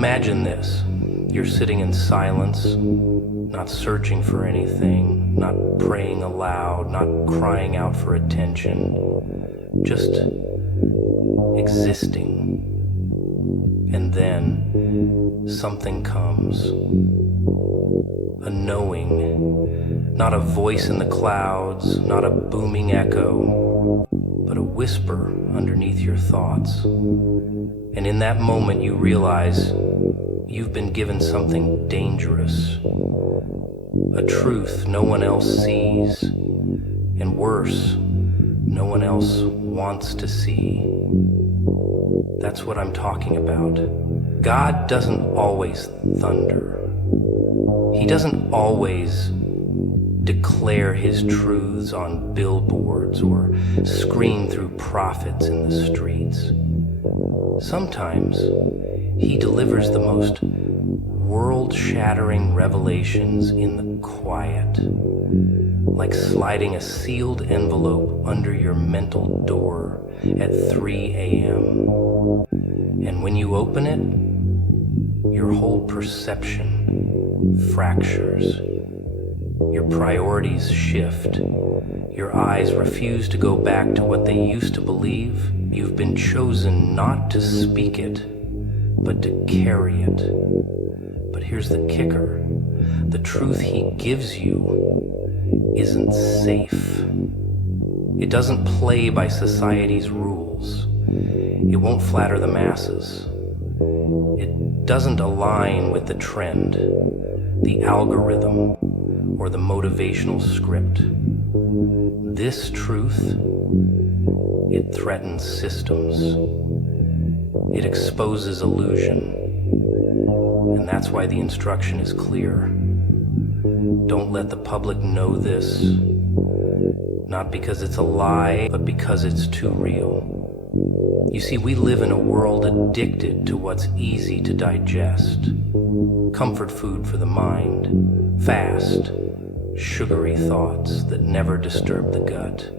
Imagine this. You're sitting in silence, not searching for anything, not praying aloud, not crying out for attention, just existing. And then something comes. A knowing, not a voice in the clouds, not a booming echo, but a whisper underneath your thoughts. And in that moment you realize you've been given something dangerous, a truth no one else sees, and worse, no one else wants to see. That's what I'm talking about. God doesn't always thunder. He doesn't always declare his truths on billboards or scream through prophets in the streets. Sometimes he delivers the most world-shattering revelations in the quiet, like sliding a sealed envelope under your mental door at 3 a.m. And when you open it, your whole perception fractures. Your priorities shift. Your eyes refuse to go back to what they used to believe. You've been chosen not to speak it, but to carry it. But here's the kicker. The truth he gives you isn't safe. It doesn't play by society's rules. It won't flatter the masses. It doesn't align with the trend, the algorithm, or the motivational script. This truth, it threatens systems. It exposes illusion. And that's why the instruction is clear. Don't let the public know this, not because it's a lie, but because it's too real. You see, we live in a world addicted to what's easy to digest. Comfort food for the mind, fast, sugary thoughts that never disturb the gut.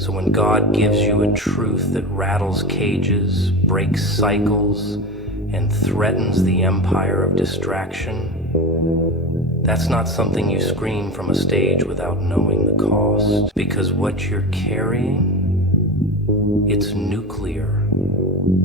So when God gives you a truth that rattles cages, breaks cycles, and threatens the empire of distraction, that's not something you scream from a stage without knowing the cost. Because what you're carrying, it's nuclear.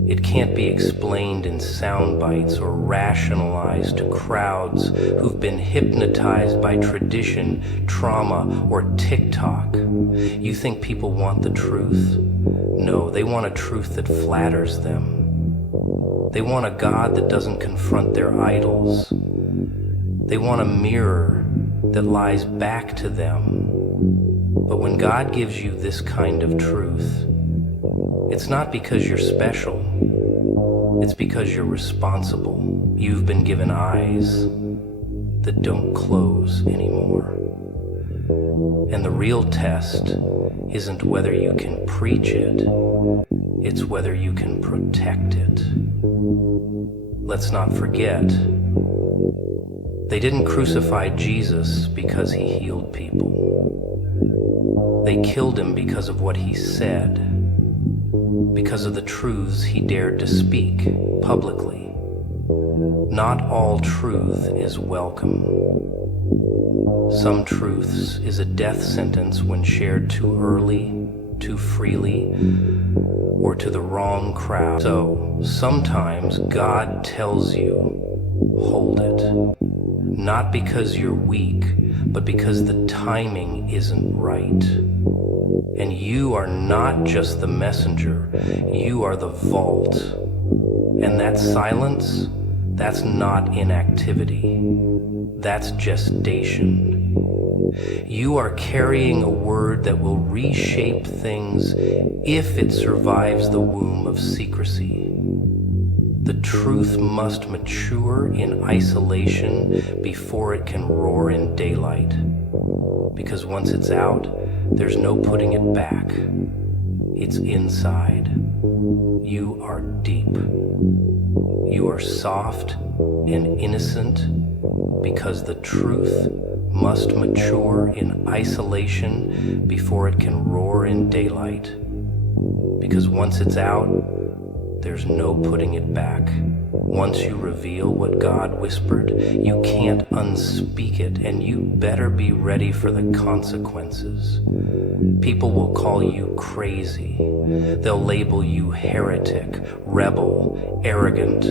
It can't be explained in sound bites or rationalized to crowds who've been hypnotized by tradition, trauma, or TikTok. You think people want the truth? No, they want a truth that flatters them. They want a God that doesn't confront their idols. They want a mirror that lies back to them. But when God gives you this kind of truth, it's not because you're special. It's because you're responsible. You've been given eyes that don't close anymore. And the real test isn't whether you can preach it, it's whether you can protect it. Let's not forget, they didn't crucify Jesus because he healed people. They killed him because of what he said, because of the truths he dared to speak publicly. Not all truth is welcome. Some truths is a death sentence when shared too early, too freely, or to the wrong crowd. So sometimes God tells you, hold it. Not because you're weak, but because the timing isn't right. And you are not just the messenger, you are the vault. And that silence, that's not inactivity. That's gestation. You are carrying a word that will reshape things if it survives the womb of secrecy. The truth must mature in isolation before it can roar in daylight. Because once it's out, there's no putting it back. It's inside. You are deep. You are soft and innocent because the truth must mature in isolation before it can roar in daylight. Because once it's out, there's no putting it back. Once you reveal what God whispered, you can't unspeak it, and you better be ready for the consequences. People will call you crazy. They'll label you heretic, rebel, arrogant.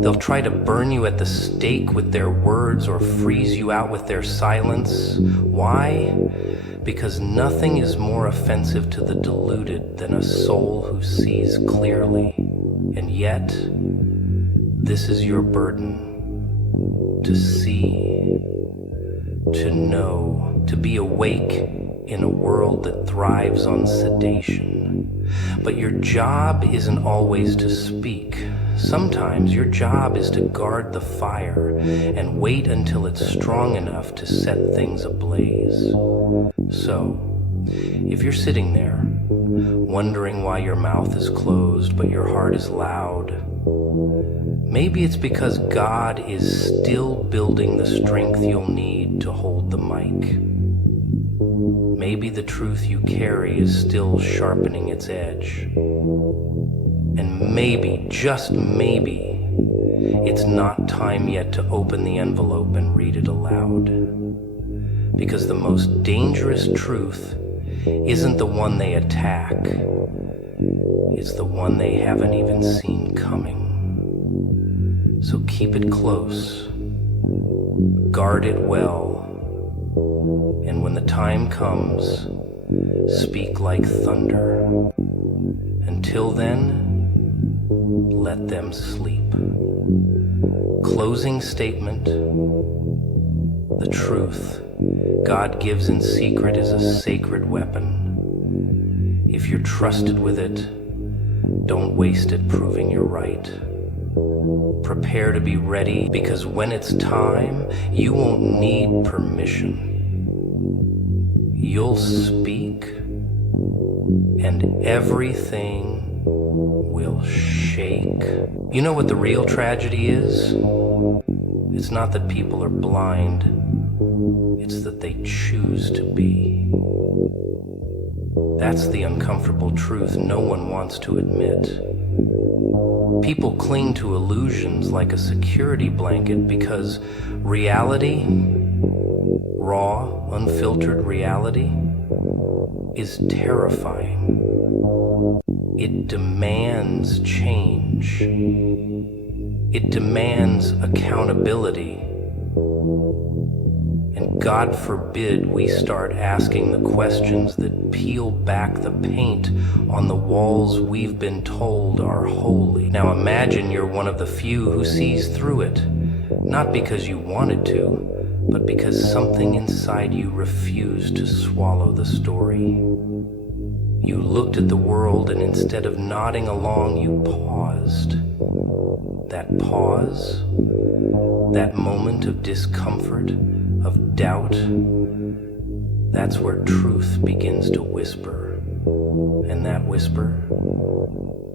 They'll try to burn you at the stake with their words or freeze you out with their silence. Why? Because nothing is more offensive to the deluded than a soul who sees clearly. And yet, this is your burden: to see, to know, to be awake in a world that thrives on sedation. But your job isn't always to speak. Sometimes your job is to guard the fire and wait until it's strong enough to set things ablaze. So, if you're sitting there, wondering why your mouth is closed but your heart is loud, maybe it's because God is still building the strength you'll need to hold the mic. Maybe the truth you carry is still sharpening its edge. And maybe, just maybe, it's not time yet to open the envelope and read it aloud. Because the most dangerous truth isn't the one they attack, it's the one they haven't even seen coming. So keep it close, guard it well, and when the time comes, speak like thunder. Until then, let them sleep. Closing statement: the truth God gives in secret is a sacred weapon. If you're trusted with it, don't waste it proving you're right. Prepare to be ready, because when it's time, you won't need permission. You'll speak, and everything will shake. You know what the real tragedy is? It's not that people are blind, it's that they choose to be. That's the uncomfortable truth no one wants to admit. People cling to illusions like a security blanket because reality, raw, unfiltered reality, is terrifying. It demands change. It demands accountability. And God forbid we start asking the questions that peel back the paint on the walls we've been told are holy. Now imagine you're one of the few who sees through it, not because you wanted to, but because something inside you refused to swallow the story. You looked at the world, and instead of nodding along, you paused. That pause, that moment of discomfort, of doubt, that's where truth begins to whisper. And that whisper,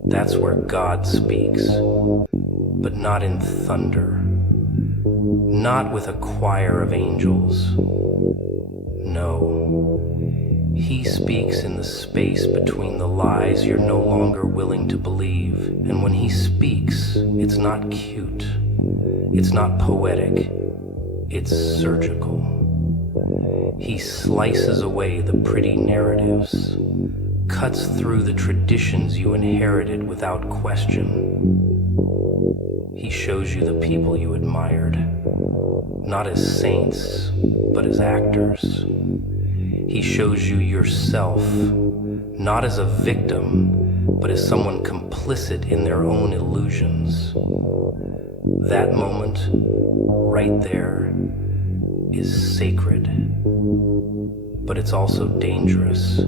that's where God speaks, but not in thunder, not with a choir of angels. No. He speaks in the space between the lies you're no longer willing to believe. And when he speaks, it's not cute. It's not poetic. It's surgical. He slices away the pretty narratives, cuts through the traditions you inherited without question. He shows you the people you admired, not as saints, but as actors. He shows you yourself, not as a victim, but as someone complicit in their own illusions. That moment, right there, is sacred. But it's also dangerous,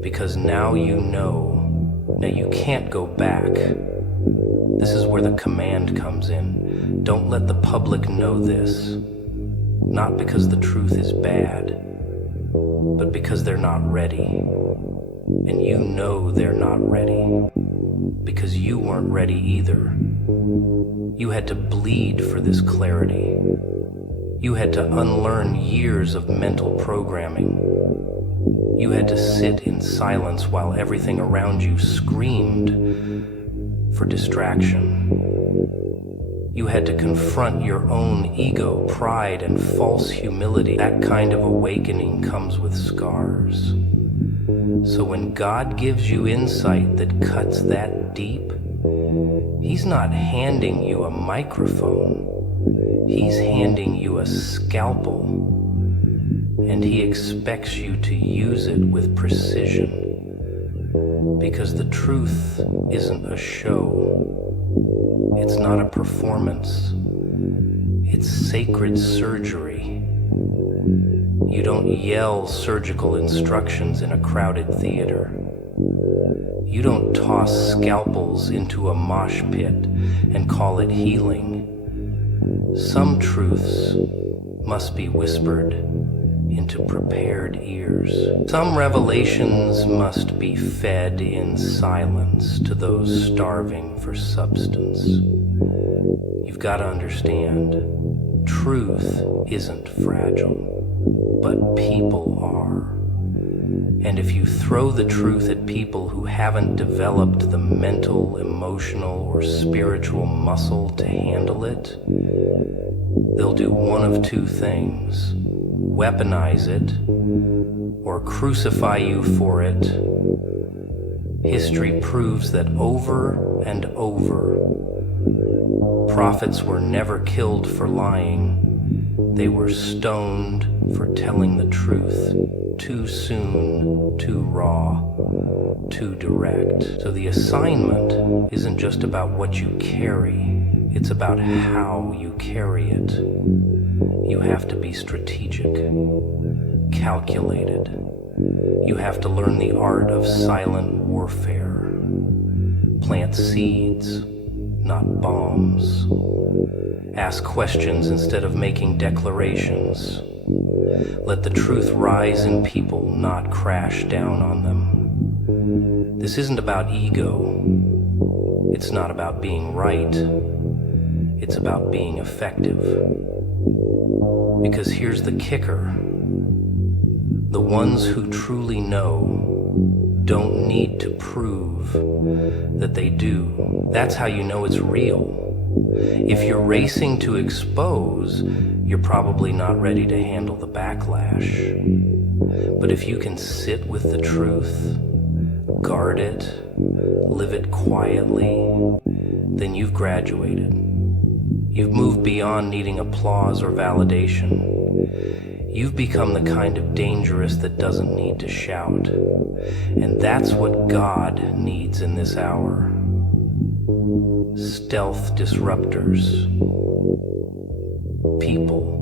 because now you know. Now you can't go back. This is where the command comes in. Don't let the public know this. Not because the truth is bad, but because they're not ready. And you know they're not ready, because you weren't ready either. You had to bleed for this clarity. You had to unlearn years of mental programming. You had to sit in silence while everything around you screamed for distraction. You had to confront your own ego, pride, and false humility. That kind of awakening comes with scars. So when God gives you insight that cuts that deep, He's not handing you a microphone. He's handing you a scalpel, and He expects you to use it with precision. Because the truth isn't a show. It's not a performance. It's sacred surgery. You don't yell surgical instructions in a crowded theater. You don't toss scalpels into a mosh pit and call it healing. Some truths must be whispered into prepared ears. Some revelations must be fed in silence to those starving for substance. You've got to understand, truth isn't fragile, but people are. And if you throw the truth at people who haven't developed the mental, emotional, or spiritual muscle to handle it, they'll do one of two things: weaponize it or crucify you for it. History proves that over and over, prophets were never killed for lying. They were stoned for telling the truth. Too soon, too raw, too direct. So the assignment isn't just about what you carry, it's about how you carry it. You have to be strategic, calculated. You have to learn the art of silent warfare. Plant seeds, not bombs. Ask questions instead of making declarations. Let the truth rise in people, not crash down on them. This isn't about ego. It's not about being right. It's about being effective. Because here's the kicker. The ones who truly know don't need to prove that they do. That's how you know it's real. If you're racing to expose, you're probably not ready to handle the backlash. But if you can sit with the truth, guard it, live it quietly, then you've graduated. You've moved beyond needing applause or validation. You've become the kind of dangerous that doesn't need to shout. And that's what God needs in this hour. Stealth disruptors. People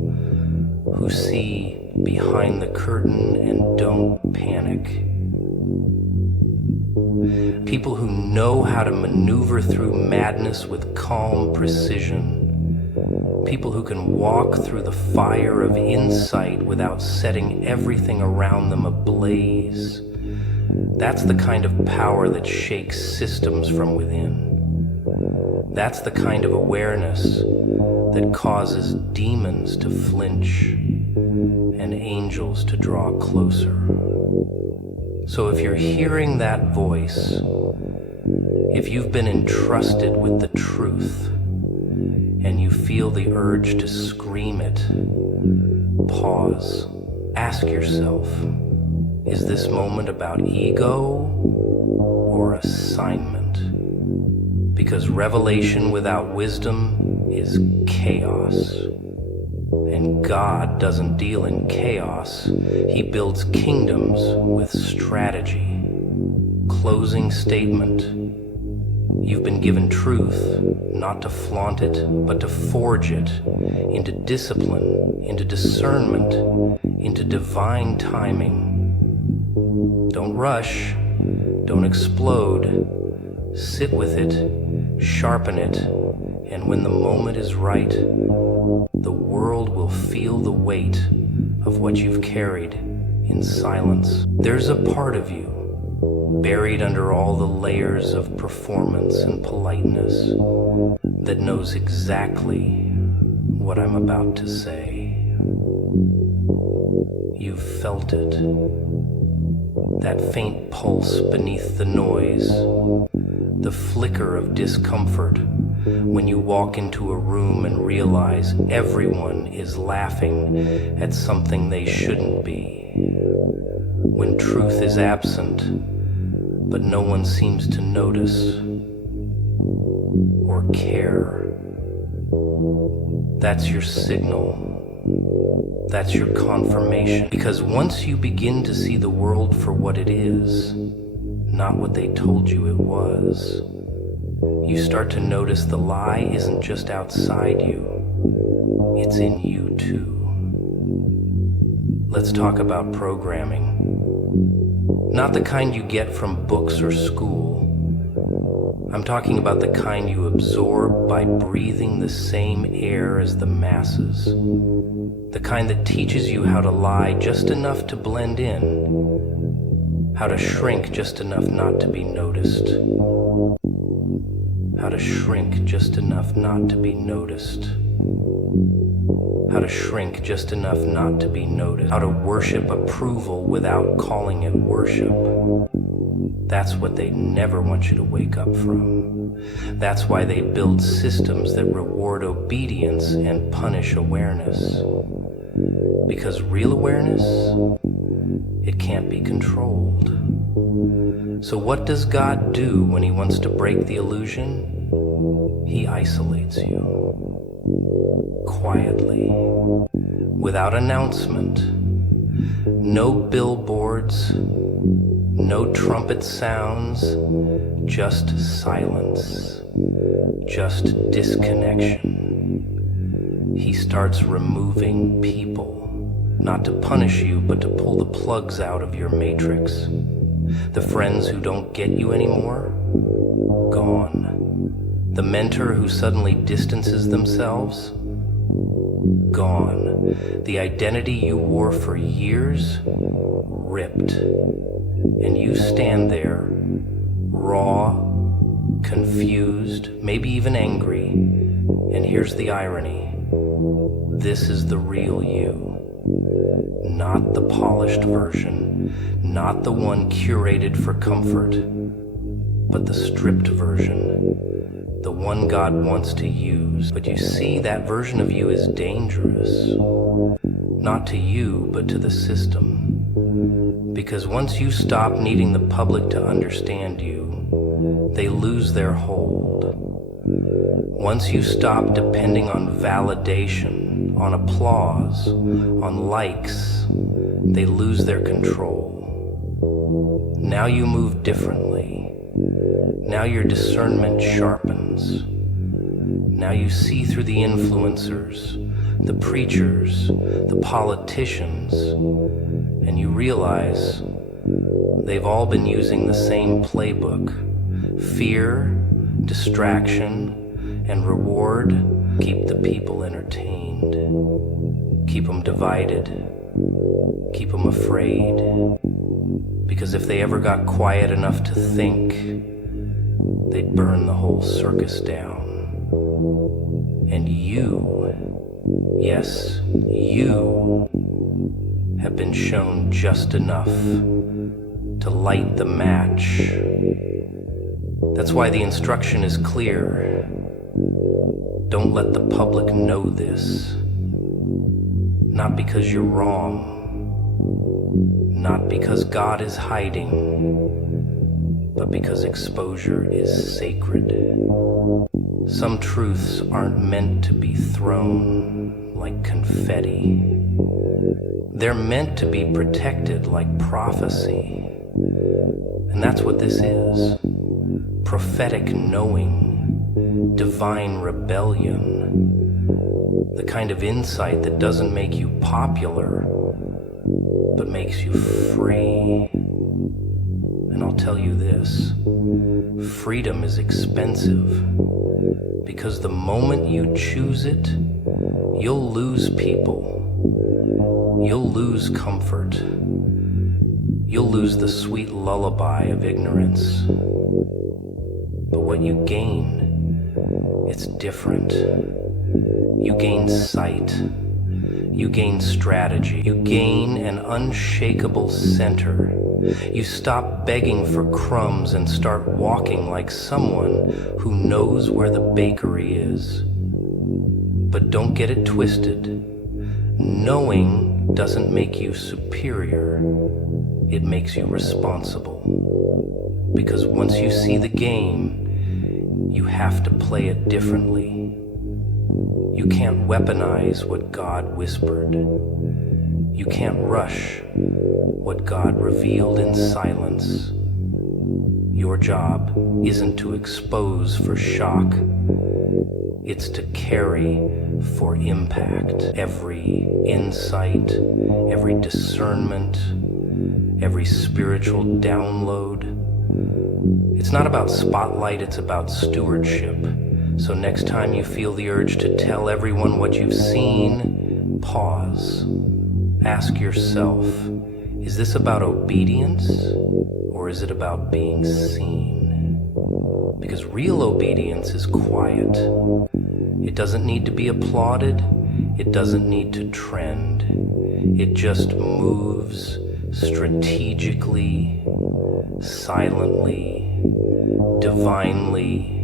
who see behind the curtain and don't panic. People who know how to maneuver through madness with calm precision. People who can walk through the fire of insight without setting everything around them ablaze. That's the kind of power that shakes systems from within. That's the kind of awareness that causes demons to flinch and angels to draw closer. So if you're hearing that voice, if you've been entrusted with the truth, and you feel the urge to scream it, pause. Ask yourself, is this moment about ego or assignment? Because revelation without wisdom is chaos. And God doesn't deal in chaos. He builds kingdoms with strategy. Closing statement. You've been given truth, not to flaunt it, but to forge it into discipline, into discernment, into divine timing. Don't rush, don't explode. Sit with it, sharpen it, and when the moment is right, the world will feel the weight of what you've carried in silence. There's a part of you buried under all the layers of performance and politeness that knows exactly what I'm about to say. You've felt it, that faint pulse beneath the noise, the flicker of discomfort when you walk into a room and realize everyone is laughing at something they shouldn't be, when truth is absent, but no one seems to notice or care. That's your signal. That's your confirmation. Because once you begin to see the world for what it is, not what they told you it was, you start to notice the lie isn't just outside you, it's in you too. Let's talk about programming. Not the kind you get from books or school. I'm talking about the kind you absorb by breathing the same air as the masses. The kind that teaches you how to lie just enough to blend in, how to shrink just enough not to be noticed, how to shrink just enough not to be noticed, how to shrink just enough not to be noticed, how to worship approval without calling it worship. That's what they never want you to wake up from. That's why they build systems that reward obedience and punish awareness. Because real awareness, it can't be controlled. So what does God do when He wants to break the illusion? He isolates you. Quietly. Without announcement. No billboards. No trumpet sounds, just silence, just disconnection. He starts removing people, not to punish you, but to pull the plugs out of your matrix. The friends who don't get you anymore, gone. The mentor who suddenly distances themselves, gone. The identity you wore for years, ripped. And you stand there, raw, confused, maybe even angry. And here's the irony. This is the real you. Not the polished version, not the one curated for comfort, but the stripped version, the one God wants to use. But you see, that version of you is dangerous. Not to you, but to the system. Because once you stop needing the public to understand you, they lose their hold. Once you stop depending on validation, on applause, on likes, they lose their control. Now you move differently. Now your discernment sharpens. Now you see through the influencers, the preachers, the politicians, and you realize they've all been using the same playbook. Fear, distraction, and reward keep the people entertained, keep them divided, keep them afraid. Because if they ever got quiet enough to think, they'd burn the whole circus down. And you, yes, you, have been shown just enough to light the match. That's why the instruction is clear. Don't let the public know this. Not because you're wrong. Not because God is hiding. But because exposure is sacred. Some truths aren't meant to be thrown like confetti. They're meant to be protected like prophecy. And that's what this is. Prophetic knowing, divine rebellion, the kind of insight that doesn't make you popular, but makes you free. And I'll tell you this, freedom is expensive, because the moment you choose it, you'll lose people. You'll lose comfort. You'll lose the sweet lullaby of ignorance. But what you gain, it's different. You gain sight. You gain strategy. You gain an unshakable center. You stop begging for crumbs and start walking like someone who knows where the bakery is. But don't get it twisted. Knowing doesn't make you superior. It makes you responsible. Because once you see the game, you have to play it differently. You can't weaponize what God whispered. You can't rush what God revealed in silence. Your job isn't to expose for shock. It's to carry for impact. Every insight, every discernment, every spiritual download. It's not about spotlight, it's about stewardship. So next time you feel the urge to tell everyone what you've seen, pause. Ask yourself, is this about obedience or is it about being seen? Because real obedience is quiet. It doesn't need to be applauded. It doesn't need to trend. It just moves strategically, silently, divinely.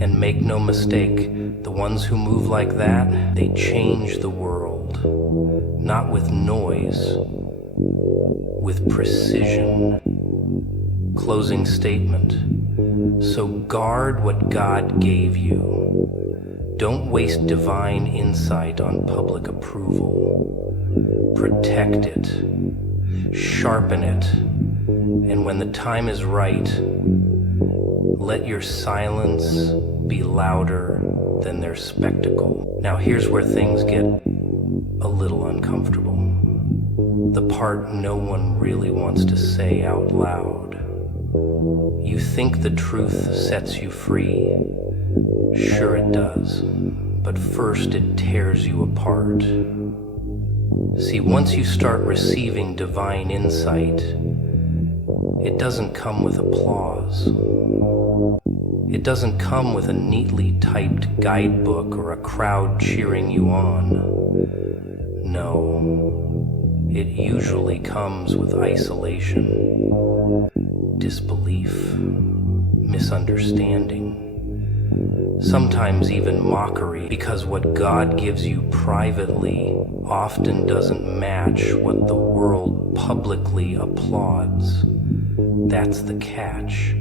And make no mistake, the ones who move like that, they change the world. Not with noise, with precision. Closing statement. So guard what God gave you. Don't waste divine insight on public approval. Protect it. Sharpen it. And when the time is right, let your silence be louder than their spectacle. Now here's where things get a little uncomfortable. The part no one really wants to say out loud. You think the truth sets you free. Sure it does. But first it tears you apart. See, once you start receiving divine insight, it doesn't come with applause. It doesn't come with a neatly typed guidebook or a crowd cheering you on. No, it usually comes with isolation, disbelief, misunderstanding, sometimes even mockery, because what God gives you privately often doesn't match what the world publicly applauds. That's the catch.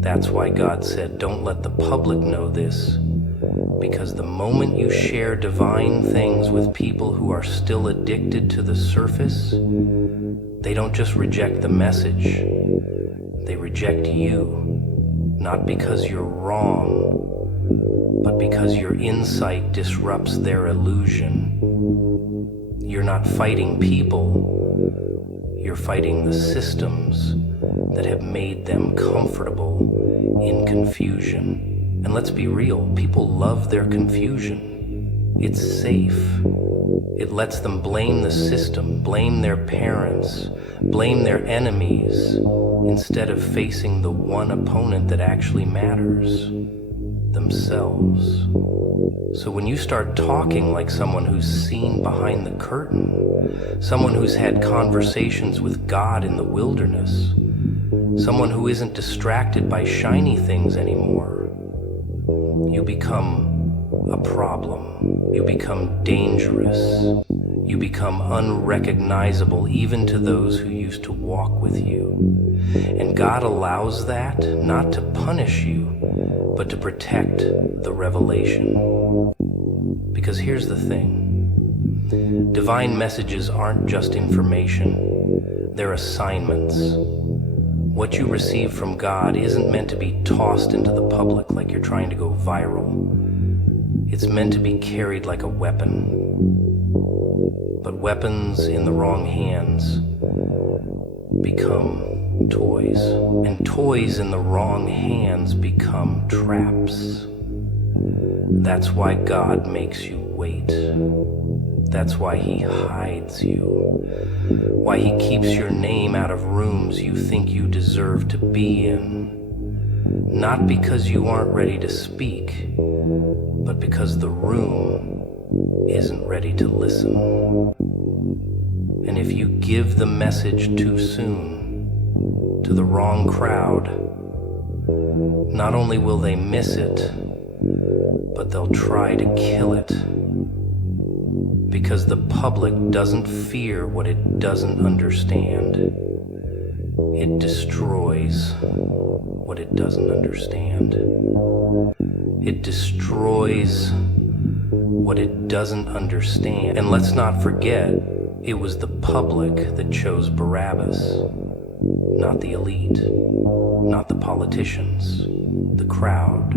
That's why God said, don't let the public know this, because the moment you share divine things with people who are still addicted to the surface, they don't just reject the message, they reject you, not because you're wrong, but because your insight disrupts their illusion. You're not fighting people, you're fighting the systems that have made them comfortable in confusion. And let's be real, people love their confusion. It's safe. It lets them blame the system, blame their parents, blame their enemies, instead of facing the one opponent that actually matters, themselves. So when you start talking like someone who's seen behind the curtain, someone who's had conversations with God in the wilderness, someone who isn't distracted by shiny things anymore, you become a problem. You become dangerous. You become unrecognizable even to those who used to walk with you. And God allows that not to punish you, but to protect the revelation. Because here's the thing. Divine messages aren't just information. They're assignments. What you receive from God isn't meant to be tossed into the public like you're trying to go viral. It's meant to be carried like a weapon. But weapons in the wrong hands become toys. And toys in the wrong hands become traps. That's why God makes you wait. That's why He hides you. Why He keeps your name out of rooms you think you deserve to be in. Not because you aren't ready to speak, but because the room isn't ready to listen. And if you give the message too soon to the wrong crowd, not only will they miss it, but they'll try to kill it. Because the public doesn't fear what it doesn't understand. It destroys what it doesn't understand. It destroys what it doesn't understand. And let's not forget, it was the public that chose Barabbas, not the elite, not the politicians, the crowd.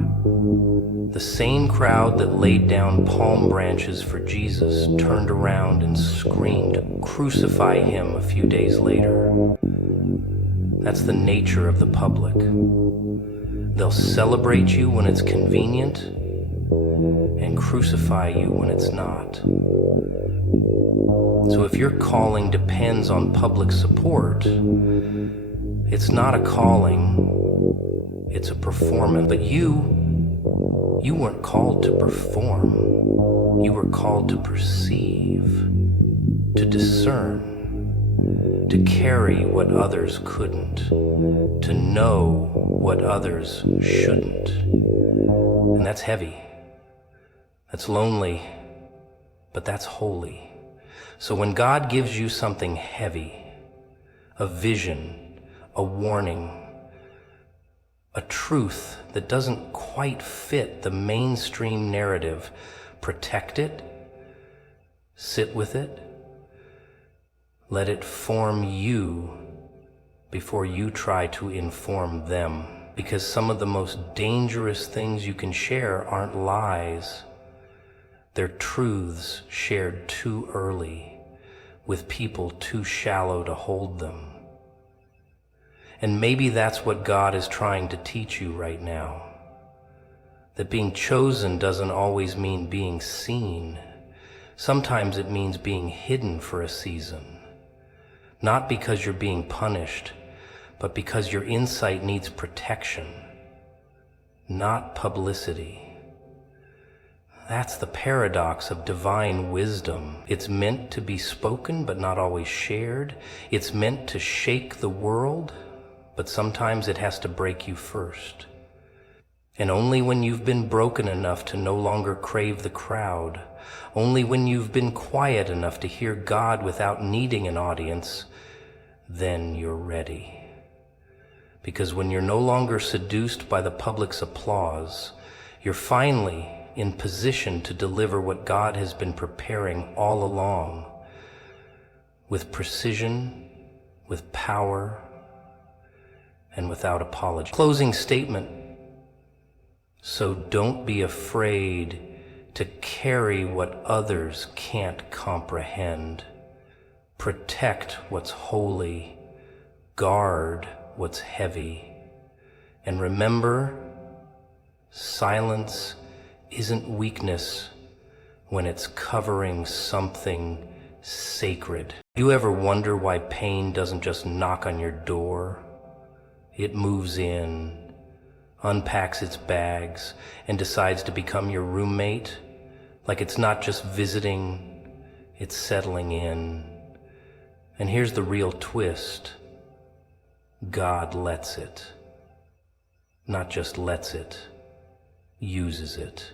The same crowd that laid down palm branches for Jesus turned around and screamed, "Crucify him," a few days later. That's the nature of the public. They'll celebrate you when it's convenient and crucify you when it's not. So if your calling depends on public support, it's not a calling, it's a performance. But you weren't called to perform. You were called to perceive, to discern, to carry what others couldn't, to know what others shouldn't. And that's heavy. That's lonely, but that's holy. So when God gives you something heavy, a vision, a warning, a truth that doesn't quite fit the mainstream narrative, protect it, sit with it, let it form you before you try to inform them. Because some of the most dangerous things you can share aren't lies. They're truths shared too early with people too shallow to hold them. And maybe that's what God is trying to teach you right now. That being chosen doesn't always mean being seen. Sometimes it means being hidden for a season. Not because you're being punished, but because your insight needs protection, not publicity. That's the paradox of divine wisdom. It's meant to be spoken, but not always shared. It's meant to shake the world, but sometimes it has to break you first. And only when you've been broken enough to no longer crave the crowd, only when you've been quiet enough to hear God without needing an audience, then you're ready. Because when you're no longer seduced by the public's applause, you're finally in position to deliver what God has been preparing all along, with precision, with power, and without apology. Closing statement. So don't be afraid to carry what others can't comprehend. Protect what's holy, guard what's heavy, and remember, silence isn't weakness when it's covering something sacred. Do you ever wonder why pain doesn't just knock on your door? It moves in, unpacks its bags, and decides to become your roommate, like it's not just visiting, it's settling in. And here's the real twist. God lets it. Not just lets it, uses it.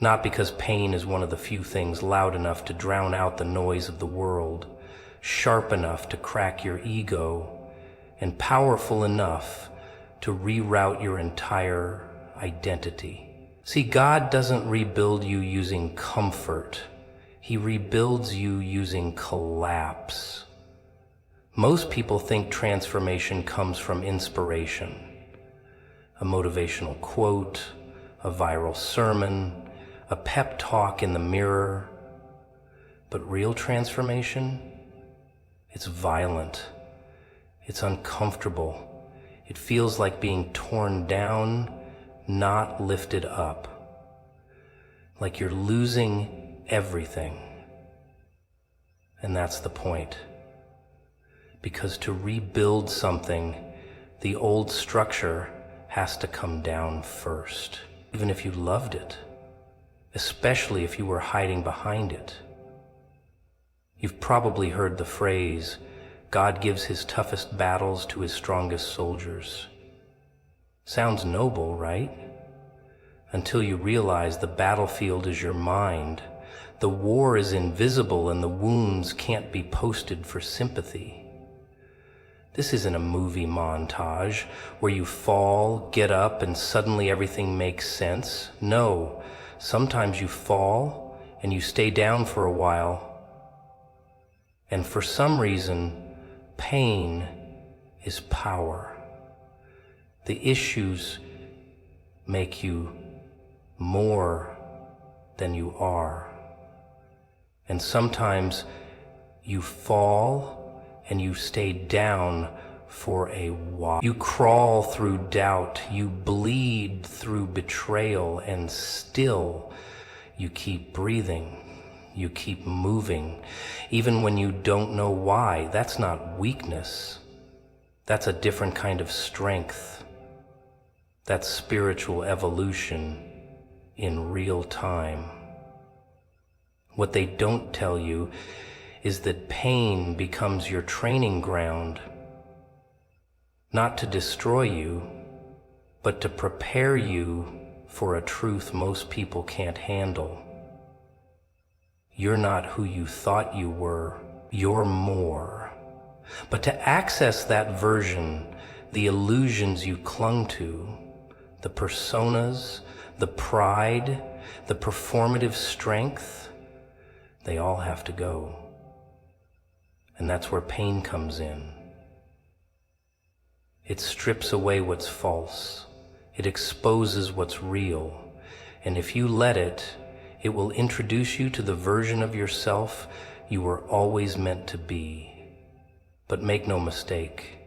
Not because pain is one of the few things loud enough to drown out the noise of the world, sharp enough to crack your ego, and powerful enough to reroute your entire identity. See, God doesn't rebuild you using comfort. He rebuilds you using collapse. Most people think transformation comes from inspiration. A motivational quote, a viral sermon, a pep talk in the mirror. But real transformation, it's violent. It's uncomfortable. It feels like being torn down, not lifted up. Like you're losing everything. And that's the point. Because to rebuild something, the old structure has to come down first. Even if you loved it, especially if you were hiding behind it. You've probably heard the phrase, God gives his toughest battles to his strongest soldiers. Sounds noble, right? Until you realize the battlefield is your mind. The war is invisible and the wounds can't be posted for sympathy. This isn't a movie montage where you fall, get up, and suddenly everything makes sense. No, sometimes you fall and you stay down for a while. And for some reason, pain is power. The issues make you more than you are. And sometimes you fall and you stay down for a while. You crawl through doubt, you bleed through betrayal, and still you keep breathing. You keep moving, even when you don't know why. That's not weakness. That's a different kind of strength. That's spiritual evolution in real time. What they don't tell you is that pain becomes your training ground, not to destroy you, but to prepare you for a truth most people can't handle. You're not who you thought you were. You're more. But to access that version, the illusions you clung to, the personas, the pride, the performative strength, they all have to go. And that's where pain comes in. It strips away what's false. It exposes what's real. And if you let it, it will introduce you to the version of yourself you were always meant to be. But make no mistake,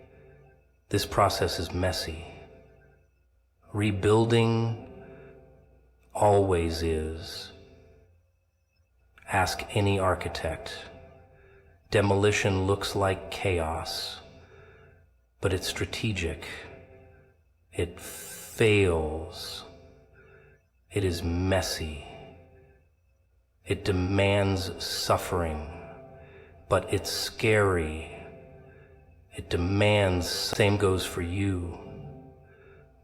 this process is messy. Rebuilding always is. Ask any architect. Demolition looks like chaos, but it's strategic. It fails. It is messy. It demands suffering, but it's scary. It demands, same goes for you.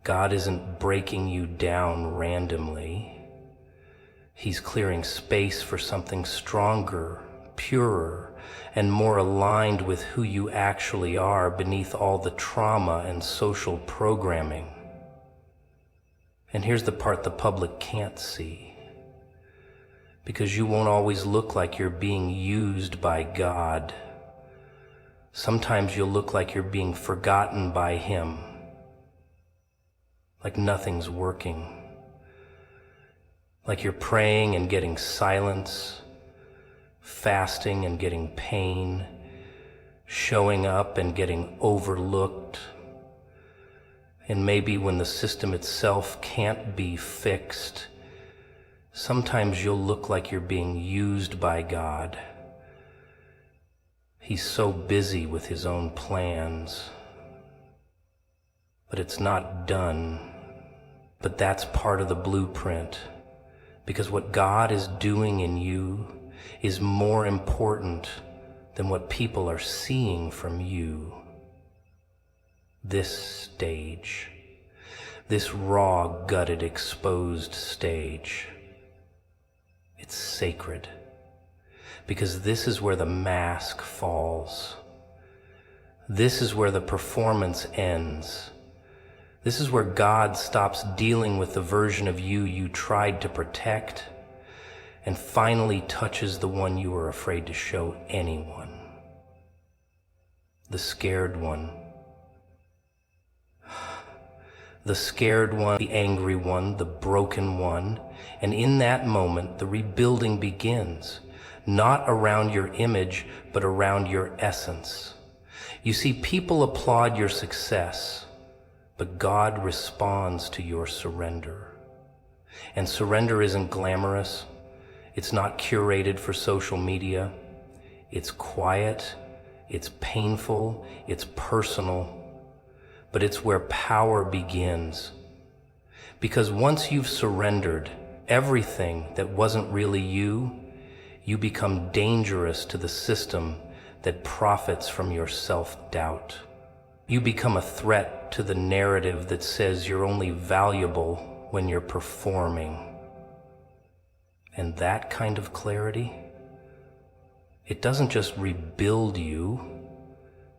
God isn't breaking you down randomly. He's clearing space for something stronger, purer, and more aligned with who you actually are beneath all the trauma and social programming. And here's the part the public can't see. Because you won't always look like you're being used by God. Sometimes you'll look like you're being forgotten by Him. Like nothing's working. Like you're praying and getting silence, fasting and getting pain, showing up and getting overlooked. And maybe when the system itself can't be fixed, sometimes you'll look like you're being used by God. He's so busy with his own plans. But it's not done. But that's part of the blueprint. Because what God is doing in you is more important than what people are seeing from you. This stage. This raw, gutted, exposed stage. It's sacred, because this is where the mask falls. This is where the performance ends. This is where God stops dealing with the version of you you tried to protect and finally touches the one you were afraid to show anyone. The scared one. The scared one, the angry one, the broken one. And in that moment, the rebuilding begins, not around your image, but around your essence. You see, people applaud your success, but God responds to your surrender. And surrender isn't glamorous. It's not curated for social media. It's quiet, it's painful, it's personal. But it's where power begins. Because once you've surrendered, everything that wasn't really you, you become dangerous to the system that profits from your self-doubt. You become a threat to the narrative that says you're only valuable when you're performing. And that kind of clarity, it doesn't just rebuild you,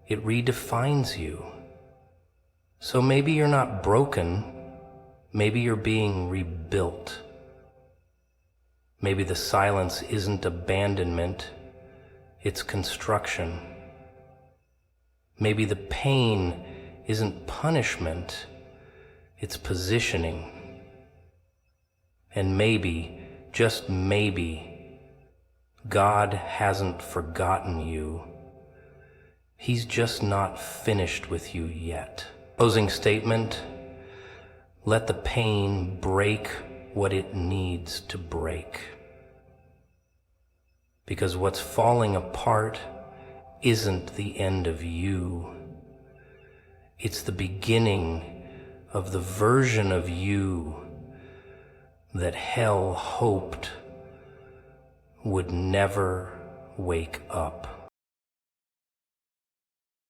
it redefines you. So maybe you're not broken, maybe you're being rebuilt. Maybe the silence isn't abandonment, it's construction. Maybe the pain isn't punishment, it's positioning. And maybe, just maybe, God hasn't forgotten you. He's just not finished with you yet. Closing statement: let the pain break what it needs to break. Because what's falling apart isn't the end of you. It's the beginning of the version of you that hell hoped would never wake up.